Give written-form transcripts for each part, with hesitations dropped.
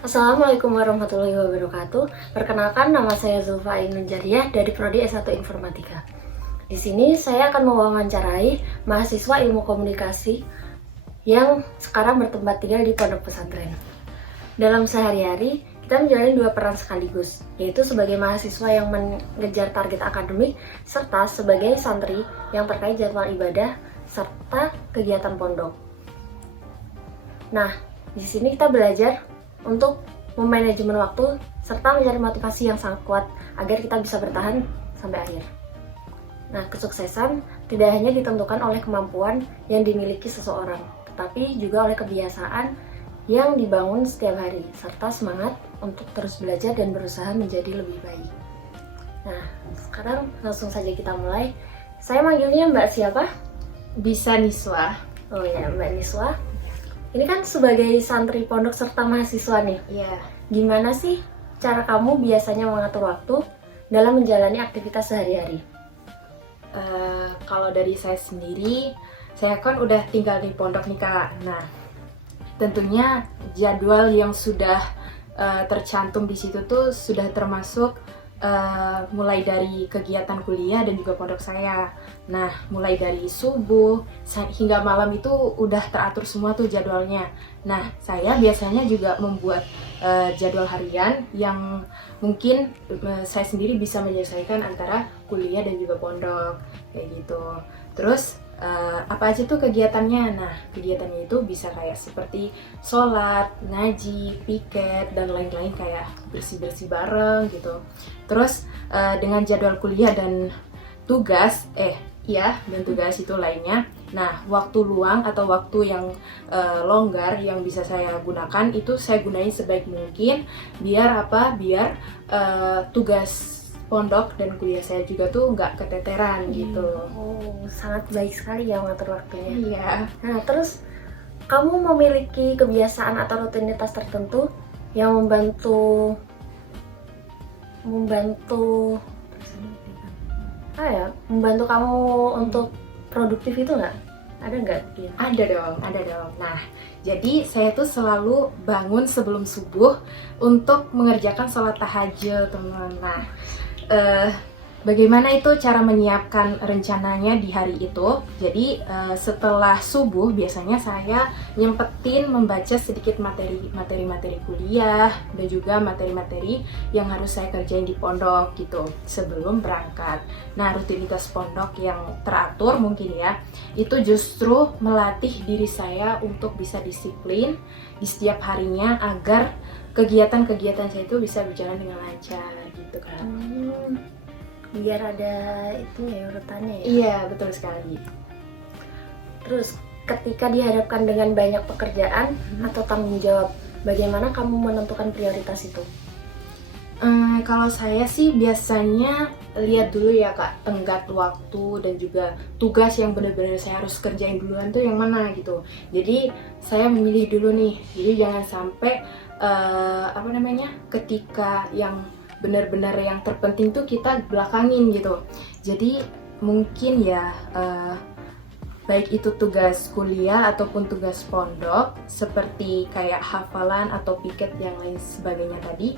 Assalamualaikum warahmatullahi wabarakatuh. Perkenalkan, nama saya Zulfa Ainun Jariah dari Prodi S1 Informatika. Di sini saya akan mewawancarai mahasiswa ilmu komunikasi yang sekarang bertempat tinggal di pondok pesantren. Dalam sehari-hari, kita menjalani dua peran sekaligus, yaitu sebagai mahasiswa yang mengejar target akademik, serta sebagai santri yang terkait jadwal ibadah serta kegiatan pondok. Nah, di sini kita belajar untuk memanajemen waktu serta mencari motivasi yang sangat kuat agar kita bisa bertahan sampai akhir. Nah, kesuksesan tidak hanya ditentukan oleh kemampuan yang dimiliki seseorang, tetapi juga oleh kebiasaan yang dibangun setiap hari serta semangat untuk terus belajar dan berusaha menjadi lebih baik. Nah, sekarang langsung saja kita mulai. Saya manggilnya Mbak siapa? Bisa Niswa. Oh ya, Mbak Niswa. Ini kan sebagai santri pondok serta mahasiswa nih. Iya. Gimana sih cara kamu biasanya mengatur waktu dalam menjalani aktivitas sehari-hari? Kalau dari saya sendiri, saya kan udah tinggal di pondok nih Kak. Nah, tentunya jadwal yang sudah tercantum di situ tuh sudah termasuk mulai dari kegiatan kuliah dan juga pondok saya. Nah, mulai dari subuh hingga malam itu udah teratur semua tuh jadwalnya. Nah, saya biasanya juga membuat jadwal harian yang mungkin saya sendiri bisa menyelesaikan antara kuliah dan juga pondok kayak gitu. Terus apa aja tuh kegiatannya? Nah, kegiatannya itu bisa kayak seperti sholat, ngaji, piket, dan lain-lain kayak bersih-bersih bareng gitu. Terus dengan jadwal kuliah dan tugas, dan tugas itu lainnya. Nah, waktu luang atau waktu yang longgar yang bisa saya gunakan itu saya gunain sebaik mungkin biar apa? Biar tugas pondok dan kuliah saya juga tuh nggak keteteran gitu. Oh, sangat baik sekali ya mengatur waktunya. Iya. Nah, terus kamu memiliki kebiasaan atau rutinitas tertentu yang membantu kamu untuk produktif itu nggak? Ada nggak? Gitu? Ada dong. Nah, jadi saya tuh selalu bangun sebelum subuh untuk mengerjakan sholat tahajud, teman-teman. Nah, bagaimana itu cara menyiapkan rencananya di hari itu? Jadi setelah subuh biasanya saya nyempetin membaca sedikit materi kuliah dan juga materi-materi yang harus saya kerjain di pondok gitu sebelum berangkat. Nah, rutinitas pondok yang teratur mungkin ya, itu justru melatih diri saya untuk bisa disiplin di setiap harinya agar kegiatan-kegiatan saya itu bisa berjalan dengan lancar gitu kan. Biar ada itu ya urutannya ya. Iya, betul sekali. Terus ketika dihadapkan dengan banyak pekerjaan atau tanggung jawab, bagaimana kamu menentukan prioritas itu? Kalau saya sih biasanya lihat dulu ya Kak, tenggat waktu dan juga tugas yang benar-benar saya harus kerjain duluan tuh yang mana gitu. Jadi saya memilih dulu nih. Jadi jangan sampai ketika yang benar-benar yang terpenting tuh kita belakangin gitu. Jadi mungkin ya baik itu tugas kuliah ataupun tugas pondok seperti kayak hafalan atau piket yang lain sebagainya tadi.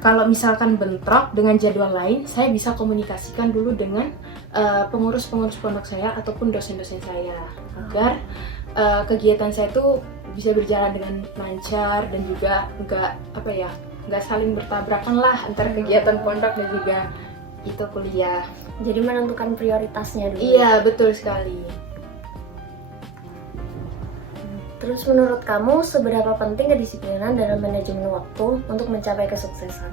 Kalau misalkan bentrok dengan jadwal lain, saya bisa komunikasikan dulu dengan pengurus-pengurus pondok saya ataupun dosen-dosen saya agar kegiatan saya tuh bisa berjalan dengan lancar dan juga nggak saling bertabrakan lah antara kegiatan pondok dan juga itu kuliah. Jadi menentukan prioritasnya dulu. Iya, betul sekali. Terus menurut kamu seberapa penting kedisiplinan dalam manajemen waktu untuk mencapai kesuksesan?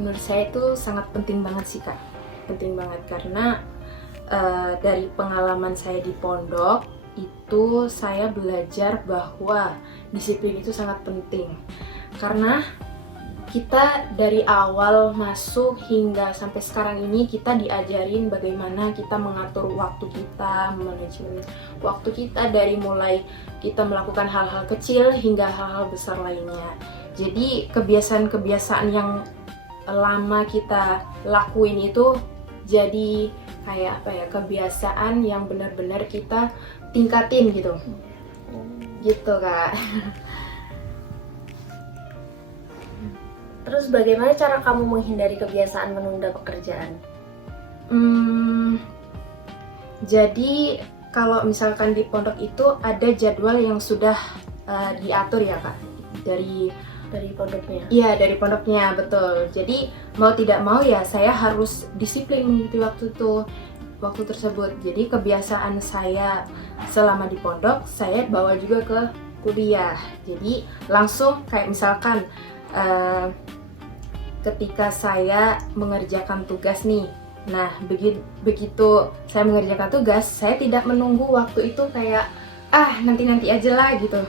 Menurut saya itu sangat penting banget sih Kak. Penting banget karena dari pengalaman saya di pondok itu saya belajar bahwa disiplin itu sangat penting. Karena kita dari awal masuk hingga sampai sekarang ini kita diajarin bagaimana kita mengatur waktu kita, manajemen waktu kita dari mulai kita melakukan hal-hal kecil hingga hal-hal besar lainnya. Jadi kebiasaan-kebiasaan yang lama kita lakuin itu jadi kayak kebiasaan yang benar-benar kita tingkatin gitu. Gitu Kak. Terus bagaimana cara kamu menghindari kebiasaan menunda pekerjaan? Jadi kalau misalkan di pondok itu ada jadwal yang sudah diatur ya Kak, dari pondoknya? Iya, dari pondoknya, betul. Jadi mau tidak mau ya saya harus disiplin mengikuti waktu tersebut. Jadi kebiasaan saya selama di pondok saya bawa juga ke kuliah. Jadi langsung kayak misalkan ketika saya mengerjakan tugas nih. Nah, begitu saya mengerjakan tugas, saya tidak menunggu waktu itu kayak nanti aja lah gitu.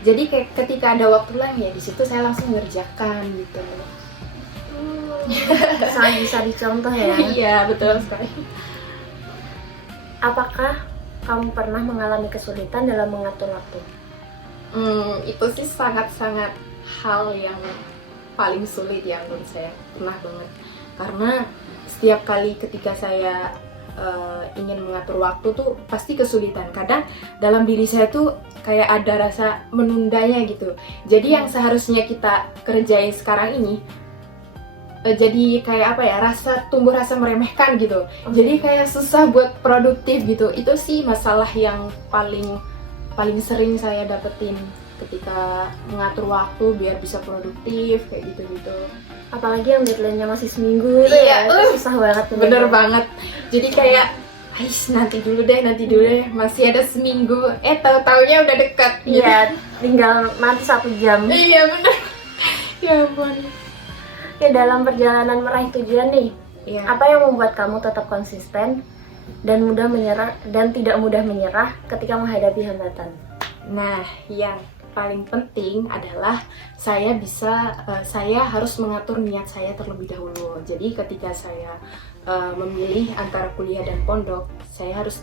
Jadi kayak ketika ada waktu lain ya di situ saya langsung mengerjakan gitu. Sangat bisa dicontoh ya. Iya, betul sekali. Apakah kamu pernah mengalami kesulitan dalam mengatur waktu? Itu sih sangat-sangat hal yang paling sulit ya menurut saya, pernah banget. Karena setiap kali ketika saya ingin mengatur waktu tuh pasti kesulitan. Kadang dalam diri saya tuh kayak ada rasa menundanya gitu. Jadi yang seharusnya kita kerjain sekarang ini jadi kayak apa ya, tumbuh rasa meremehkan gitu. Jadi kayak susah buat produktif gitu. Itu sih masalah yang paling sering saya dapetin ketika mengatur waktu biar bisa produktif kayak gitu-gitu. Apalagi yang deadline-nya masih seminggu itu Iya, itu susah banget. Bener banget. Jadi kayak nanti dulu deh, masih ada seminggu. Tahu-taunya udah dekat. Iya, tinggal nanti 1 jam. Iya bener. Ya ampun. Ya, dalam perjalanan meraih tujuan nih, Iya. apa yang membuat kamu tetap konsisten dan tidak mudah menyerah ketika menghadapi hambatan? Nah, yang paling penting adalah saya harus mengatur niat saya terlebih dahulu. Jadi ketika saya memilih antara kuliah dan pondok, saya harus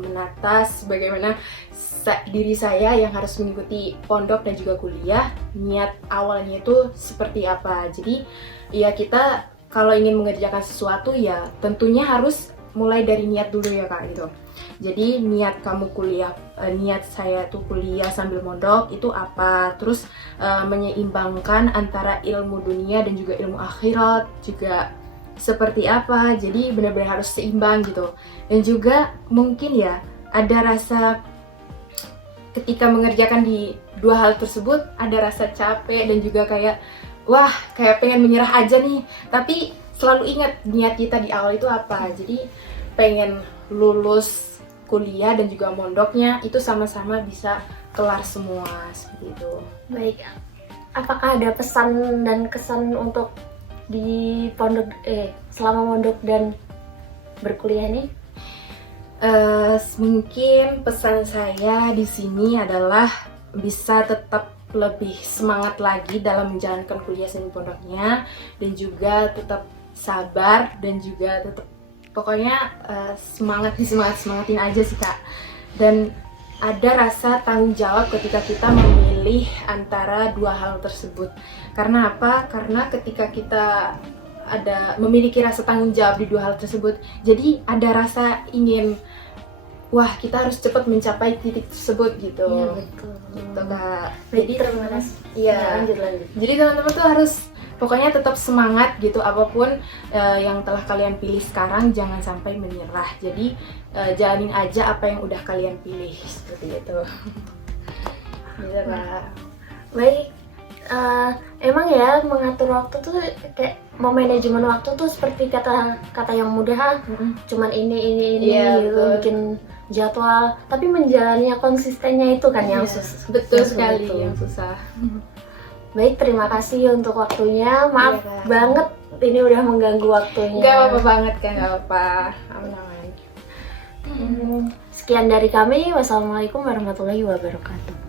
menata bagaimana diri saya yang harus mengikuti pondok dan juga kuliah, niat awalnya itu seperti apa. Jadi ya kita kalau ingin mengerjakan sesuatu ya tentunya harus mulai dari niat dulu ya Kak gitu. Jadi niat kamu kuliah, niat saya tuh kuliah sambil mondok itu apa, terus menyeimbangkan antara ilmu dunia dan juga ilmu akhirat juga seperti apa. Jadi benar-benar harus seimbang gitu. Dan juga mungkin ya ada rasa ketika mengerjakan di dua hal tersebut ada rasa capek dan juga kayak kayak pengen menyerah aja nih. Tapi selalu ingat niat kita di awal itu apa. Jadi pengen lulus kuliah dan juga mondoknya itu sama-sama bisa kelar semua seperti itu. Baik, apakah ada pesan dan kesan untuk di pondok selama mondok dan berkuliah nih? Mungkin pesan saya di sini adalah bisa tetap lebih semangat lagi dalam menjalankan kuliah sambil pondoknya, dan juga tetap sabar dan juga tetap pokoknya semangatin aja sih Kak. Dan ada rasa tanggung jawab ketika kita memilih antara dua hal tersebut. Karena apa? Karena ketika kita memiliki rasa tanggung jawab di dua hal tersebut, jadi ada rasa ingin kita harus cepat mencapai titik tersebut gitu. Iya betul. Gitu Kak. Jadi terima kasih. Iya. Lanjut. Jadi teman-teman tuh harus pokoknya tetap semangat gitu, apapun yang telah kalian pilih sekarang jangan sampai menyerah. Jadi jalanin aja apa yang udah kalian pilih seperti itu. Gitu Kak. Baik, emang ya mengatur waktu tuh kayak manajemen waktu tuh seperti kata yang mudah, cuman ini Iya, gitu, betul. bikin jadwal, tapi menjalannya konsistennya itu kan yang betul yang sekali sulit. yang susah. Baik, terima kasih untuk waktunya. Maaf Iya, Kak. banget ini udah mengganggu waktunya. Gak apa-apa banget kan, gak apa-apa. Aman-aman. Sekian dari kami. Wassalamualaikum warahmatullahi wabarakatuh.